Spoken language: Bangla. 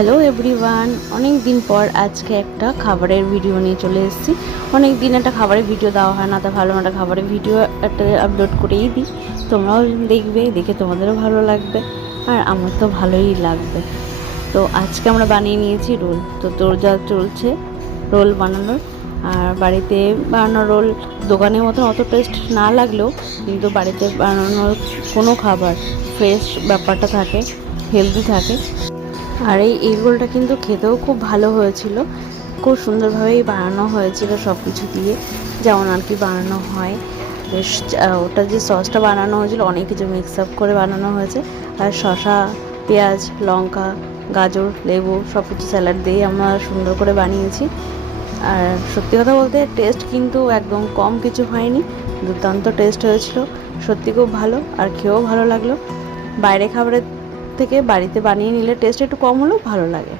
হ্যালো এভরিওয়ান, অনেক দিন পর আজকে একটা খাবারের ভিডিও নিয়ে চলে এসেছি। অনেক দিন একটা খাবারের ভিডিও দেওয়া হয় না, তা ভালো একটা খাবারের ভিডিও একটা আপলোড করেই দিই। তোমরাও দেখবে, দেখে তোমাদেরও ভালো লাগবে আর আমার তো ভালোই লাগবে। তো আজকে আমরা বানিয়ে নিয়েছি রোল। তো তোরজা চলছে রোল বানানোর। আর বাড়িতে বানানো রোল দোকানের মতন অত টেস্ট না লাগলেও কিন্তু বাড়িতে বানানোর কোনো খাবার ফ্রেশ ব্যাপারটা থাকে, হেলদি থাকে। আর এই এগ রোলটা কিন্তু খেতেও খুব ভালো হয়েছিল, খুব সুন্দরভাবেই বানানো হয়েছিল সব কিছু দিয়ে, যেমন আর কি বানানো হয়। বেশ ওটা যে সসটা বানানো হয়েছিল অনেক কিছু মিক্স আপ করে বানানো হয়েছে। আর শসা, পেঁয়াজ, লঙ্কা, গাজর, লেবু সব কিছু স্যালাড দিয়ে আমরা সুন্দর করে বানিয়েছি। আর সত্যি কথা বলতে টেস্ট কিন্তু একদম কম কিছু হয়নি, দুর্দান্ত টেস্ট হয়েছিল, সত্যি খুব ভালো আর খেয়েও ভালো লাগলো। বাইরে খাবারের থেকে বাড়িতে বানিয়ে নিলে টেস্ট একটু কম হলেও ভালো লাগে।